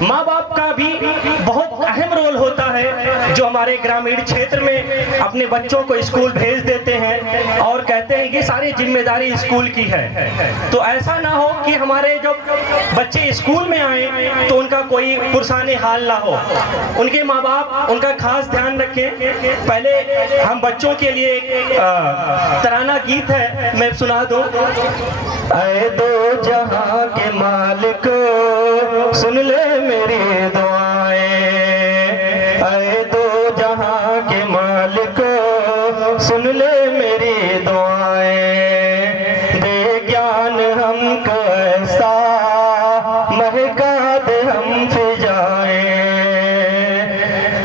माँ बाप का भी बहुत अहम रोल होता है, जो हमारे ग्रामीण क्षेत्र में अपने बच्चों को स्कूल भेज देते हैं और कहते हैं कि सारी जिम्मेदारी स्कूल की है। तो ऐसा ना हो कि हमारे जो बच्चे स्कूल में आए तो उनका कोई पुरसाने हाल ना हो। उनके माँ बाप उनका खास ध्यान रखें। पहले हम बच्चों के लिए एक तराना गीत है, मैं सुना दूं। ऐ दो जहां के मालिक सुन ले मेरी दुआएं, ऐ दो जहां के मालिक सुन ले मेरी दुआएं, दे ज्ञान हमको ऐसा महका दे हम फिजाएं,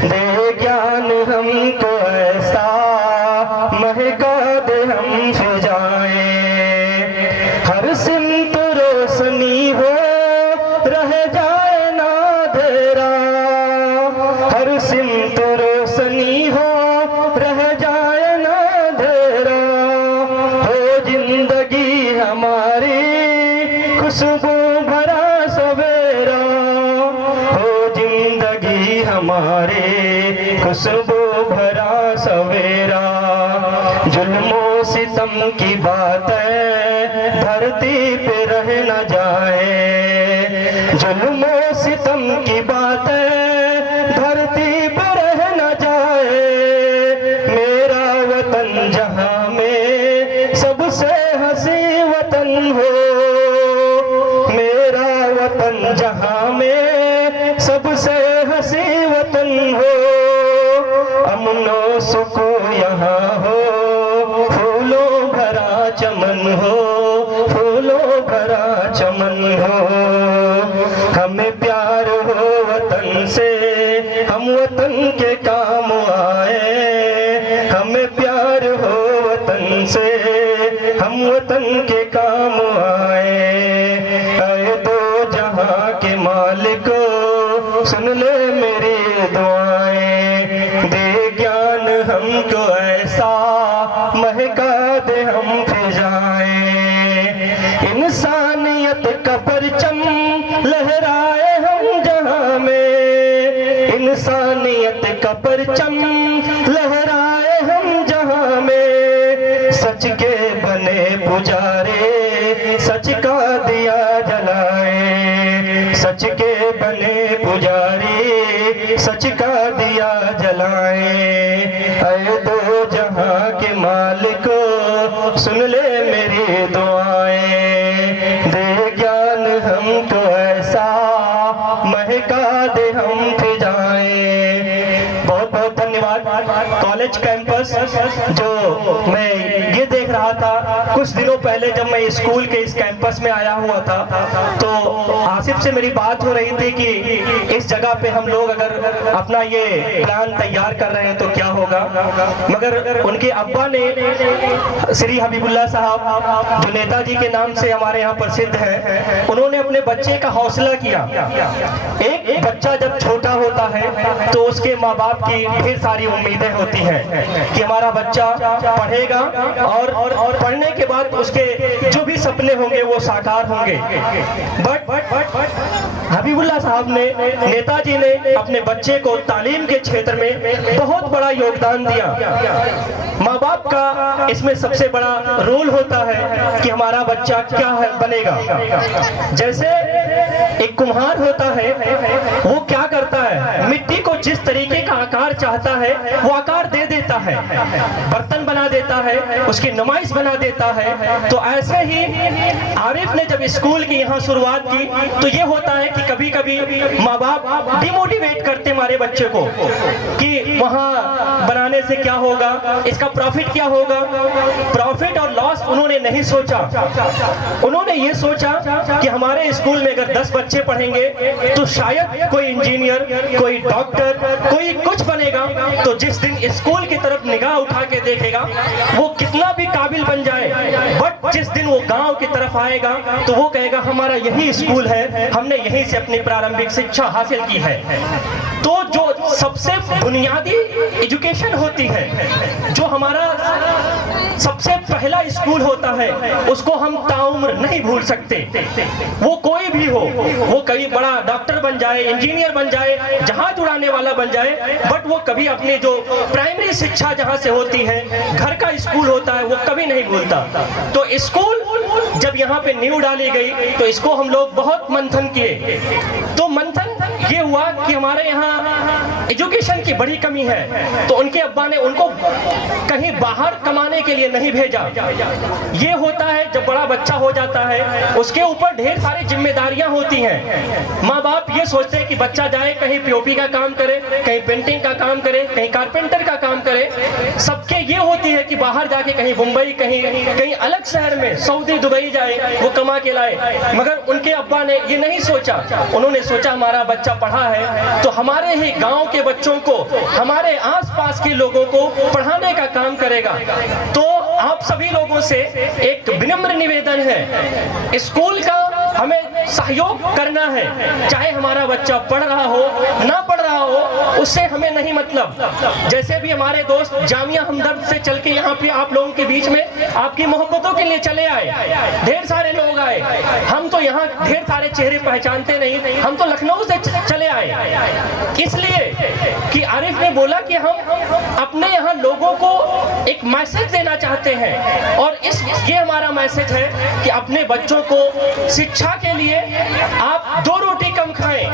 दे ज्ञान हमको ऐसा महका दे हम फिजाएं, हर सिमत रोशनी हो रह जाए ना अंधेरा, हर सिमत रोशनी हो रह जाए ना अंधेरा, हो जिंदगी हमारी खुशबू भरा सवेरा, हो जिंदगी हमारी खुशबू भरा सवेरा, जुल्मों सितम की बात है धरती पे रह न जाए, जुल्मों सितम की बात है धरती पे रह न जाए, मेरा वतन जहां में सबसे हसी वतन हो, मेरा वतन जहां में सबसे हसी वतन हो, अमनो सुकून यहाँ हो, फूलों भरा चमन हो, फूलों भरा चमन हो, हमें प्यार हो वतन से, हम वतन के काम आए, हमें प्यार हो वतन से, हम वतन के काम आए, ऐ दो जहां के मालिक सुन ले मेरी दुआएं, दे ज्ञान हमको ऐसा महका दे हम फिजाएं, इंसानियत का परचम लहराए हम जहां में, इंसानियत का परचम लहराए हम जहां में, सच के बने पुजारे सच का दिया जलाए, सच के बने पुजारी सच का दिया जलाए, ऐ दो जहां के मालिक सुन ले मेरी दुआएं, दे ज्ञान हमको ऐसा महका दे हम फिजाएं। बहुत बहुत धन्यवाद। कॉलेज कैंपस जो मैं ये देख रहा था कुछ दिनों पहले जब मैं स्कूल के इस कैंपस में आया हुआ था, तो आसिफ से मेरी बात हो रही थी कि इस जगह पे हम लोग अगर अपना ये प्लान तैयार कर रहे हैं तो क्या होगा, मगर उनके अब्बा ने श्री हबीबुल्लाह साहब जो नेताजी के नाम से हमारे यहाँ प्रसिद्ध हैं, उन्होंने अपने बच्चे का हौसला किया। एक बच्चा जब छोटा होता है तो उसके माँ बाप की ढेर सारी उम्मीदें होती हैं कि हमारा बच्चा पढ़ेगा और पढ़ने के बाद उसके जो भी सपने होंगे वो साकार होंगे। बट हबीबुल्लाह साहब ने, नेताजी ने अपने बच्चे को तालीम के क्षेत्र में बहुत बड़ा योगदान दिया। माँ बाप का इसमें सबसे बड़ा रोल होता है कि हमारा बच्चा क्या है बनेगा। जैसे एक कुम्हार होता है, वो क्या करता है, मिट्टी को जिस तरीके का आकार चाहता है वो आकार दे देता है, बर्तन बना देता है, उसकी नुमाइश बना देता है। तो ऐसे ही आरिफ ने जब स्कूल की यहाँ शुरुआत की तो ये होता है कि कभी कभी माँ बाप डिमोटिवेट करते हमारे बच्चे को कि वहाँ बनाने से क्या होगा, इसका प्रॉफिट क्या होगा। प्रॉफिट और लॉस उन्होंने नहीं सोचा, उन्होंने ये सोचा कि हमारे स्कूल में अगर 10 बच्चे पढ़ेंगे तो शायद कोई इंजीनियर, कोई डॉक्टर, कोई कुछ बनेगा। तो जिस दिन स्कूल की तरफ निगाह उठा के देखेगा वो कितना भी काबिल बन जाए, बट जिस दिन वो गांव की तरफ आएगा तो वो कहेगा हमारा यही स्कूल है, हमने यहीं से अपनी प्रारंभिक शिक्षा हासिल की है। तो जो सबसे बुनियादी एजुकेशन होती है, जो हमारा सबसे पहला स्कूल होता है, उसको हम ताउम्र नहीं भूल सकते। वो कोई भी हो, वो कहीं बड़ा डॉक्टर बन जाए, इंजीनियर बन जाए, जहाज उड़ाने वाला बन जाए, बट वो कभी अपनी जो प्राइमरी शिक्षा जहाँ से होती है, घर का स्कूल होता है, वो कभी नहीं भूलता। तो स्कूल जब यहाँ पे नींव डाली गई तो इसको हम लोग बहुत मंथन किए। तो मंथन ये हुआ कि हमारे यहाँ एजुकेशन की बड़ी कमी है, तो उनके अब्बा ने उनको कहीं बाहर कमाने के लिए नहीं भेजा। ये होता है जब बड़ा बच्चा हो जाता है, उसके ऊपर ढेर सारी जिम्मेदारियां होती हैं। माँ बाप ये सोचते हैं कि बच्चा जाए कहीं पीओपी का काम करे, कहीं पेंटिंग का काम करे, कहीं कारपेंटर का काम करे। सबके ये होती है कि बाहर जाके कहीं मुंबई, कहीं अलग शहर में सऊदी दुबई जाए, वो कमा के लाए। मगर उनके अब्बा ने ये नहीं सोचा। उन्होंने सोचा हमारा बच्चा पढ़ा है तो हमारे ही गांव के बच्चों को, हमारे आसपास के लोगों को पढ़ाने का काम करेगा। तो आप सभी लोगों से एक विनम्र निवेदन है, स्कूल का हमें सहयोग करना है। चाहे हमारा बच्चा पढ़ रहा हो ना पढ़ रहा हो, उससे हमें नहीं मतलब। जैसे भी हमारे दोस्त जामिया हमदर्द से चल के यहाँ पे आप लोगों के बीच में आपकी मोहब्बतों के लिए चले आए, ढेर सारे लोग आए। हम तो यहाँ ढेर सारे चेहरे पहचानते नहीं, हम तो लखनऊ से चले आए इसलिए कि आरिफ ने बोला कि हम अपने यहाँ लोगों को एक मैसेज देना चाहते हैं। और ये हमारा मैसेज है कि अपने बच्चों को शिक्षा के लिए आप 2 रोटी कम खाएं,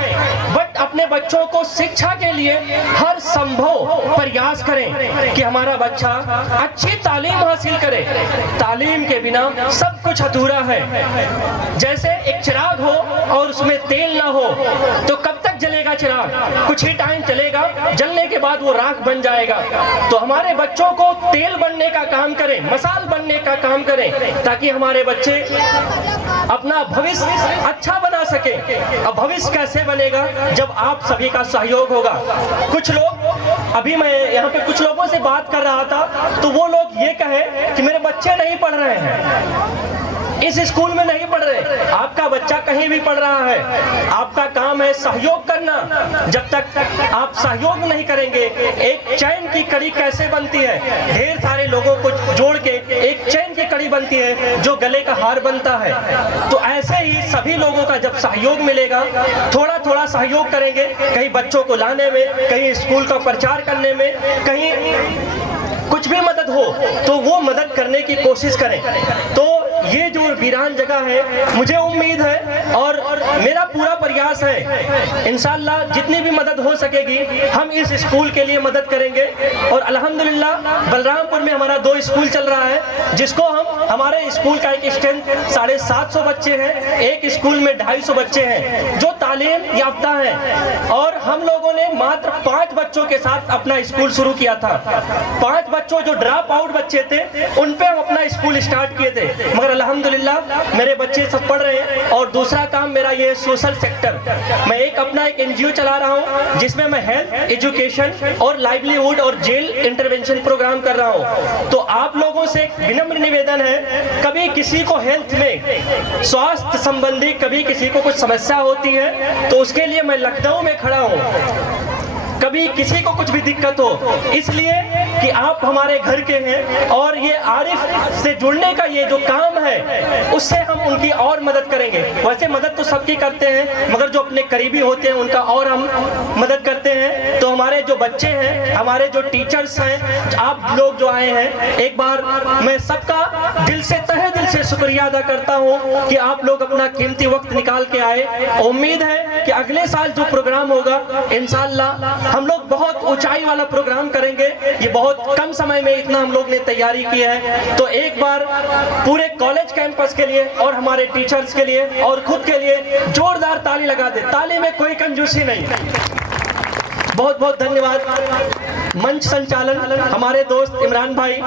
बट अपने बच्चों को शिक्षा के लिए हर संभव प्रयास करें कि हमारा बच्चा अच्छी तालीम हासिल करे। तालीम के बिना सब कुछ अधूरा है। जैसे एक चिराग हो और उसमें तेल ना हो तो कब तक जलेगा चिराग? कुछ ही टाइम चलेगा, जलने के बाद वो राख बन जाएगा। तो हमारे बच्चों को तेल बनने का काम करें, मसाल बनने का काम करें, ताकि हमारे बच्चे अपना भविष्य अच्छा बना सके। अब भविष्य कैसे बनेगा? जब आप सभी का सहयोग होगा। कुछ लोग, अभी मैं यहाँ पे कुछ लोगों से बात कर रहा था तो वो लोग ये कहे कि मेरे बच्चे नहीं पढ़ रहे हैं, इस स्कूल में नहीं पढ़ रहे। आपका बच्चा कहीं भी पढ़ रहा है, आपका काम है सहयोग करना। जब तक आप सहयोग नहीं करेंगे, एक चैन की कड़ी कैसे बनती है? ढेर सारे लोगों को जोड़ के एक चैन की कड़ी बनती है जो गले का हार बनता है। तो ऐसे ही सभी लोगों का जब सहयोग मिलेगा, थोड़ा थोड़ा सहयोग करेंगे, कहीं बच्चों को लाने में, कहीं स्कूल का प्रचार करने में, कहीं कुछ भी मदद हो तो वो मदद करने की कोशिश करें। तो ये जो वीरान जगह है, मुझे उम्मीद है और मेरा पूरा प्रयास है, इंशाअल्लाह जितनी भी मदद हो सकेगी हम इस स्कूल के लिए मदद करेंगे। और अल्हम्दुलिल्लाह बलरामपुर में हमारा 2 स्कूल चल रहा है, जिसको हमारे स्कूल का एक स्ट्रेंथ 750 बच्चे हैं, एक स्कूल में 250 बच्चे हैं जो तालीम याफ्ता हैं। और हम लोगों ने मात्र 5 बच्चों के साथ अपना स्कूल शुरू किया था। 5 बच्चों जो ड्रॉप आउट बच्चे थे, उन पे हम अपना स्कूल स्टार्ट किए थे। मगर अल्हम्दुलिल्लाह मेरे बच्चे सब पढ़ रहे हैं। और दूसरा काम मेरा ये सोशल सेक्टर, मैं अपना एक NGO चला रहा हूँ जिसमें मैं हेल्थ, एजुकेशन और लाइवलीहुड और जेल इंटरवेंशन प्रोग्राम कर रहा हूँ। तो आप लोगों से एक विनम्र निवेदन है, कभी किसी को हेल्थ में, स्वास्थ्य संबंधी कभी किसी को कुछ समस्या होती है तो उसके लिए मैं लखनऊ में खड़ा हूँ। कभी किसी को कुछ भी दिक्कत हो, इसलिए कि आप हमारे घर के हैं और ये आरिफ से जुड़ने का ये जो काम है उससे हम उनकी और मदद करेंगे। वैसे मदद तो सबकी करते हैं, मगर जो अपने करीबी होते हैं उनका और हम मदद करते हैं। तो हमारे जो बच्चे हैं, हमारे जो टीचर्स हैं, आप लोग जो आए हैं, एक बार मैं सबका दिल से, तहे दिल से शुक्रिया अदा करता हूँ कि आप लोग अपना कीमती वक्त निकाल के आए। उम्मीद है कि अगले साल जो प्रोग्राम होगा इंशाअल्लाह हम लोग बहुत ऊंचाई वाला प्रोग्राम करेंगे। ये बहुत कम समय में इतना हम लोग ने तैयारी की है। तो एक बार पूरे कॉलेज कैंपस के लिए और हमारे टीचर्स के लिए और खुद के लिए जोरदार ताली लगा दे। ताली में कोई कंजूसी नहीं। बहुत बहुत धन्यवाद। मंच संचालन हमारे दोस्त इमरान भाई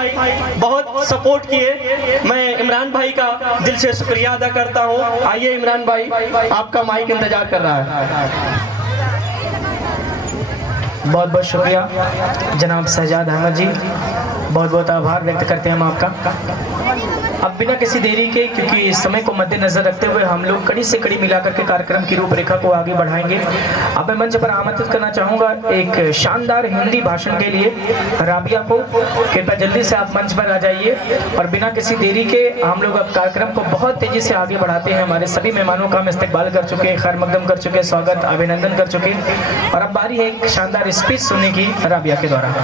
बहुत सपोर्ट किए, मैं इमरान भाई का दिल से शुक्रिया अदा करता हूँ। आइए इमरान भाई, आपका माइक इंतजार कर रहा है। बहुत बहुत शुक्रिया जनाब शहजाद अहमद जी, बहुत बहुत आभार व्यक्त करते हैं हम आपका। अब बिना किसी देरी के, क्योंकि समय को मद्देनजर रखते हुए हम लोग कड़ी से कड़ी मिलाकर के कार्यक्रम की रूपरेखा को आगे बढ़ाएंगे। अब मैं मंच पर आमंत्रित करना चाहूंगा एक शानदार हिंदी भाषण के लिए राबिया को। कृपया जल्दी से आप मंच पर आ जाइए और बिना किसी देरी के हम लोग अब कार्यक्रम को बहुत तेजी से आगे बढ़ाते हैं। हमारे सभी मेहमानों का हम इस्तकबाल कर चुके हैं, खैर मकदम कर चुके हैं, स्वागत अभिनंदन कर चुके हैं और अब बारी है एक शानदार स्पीच सुनने की राबिया के द्वारा।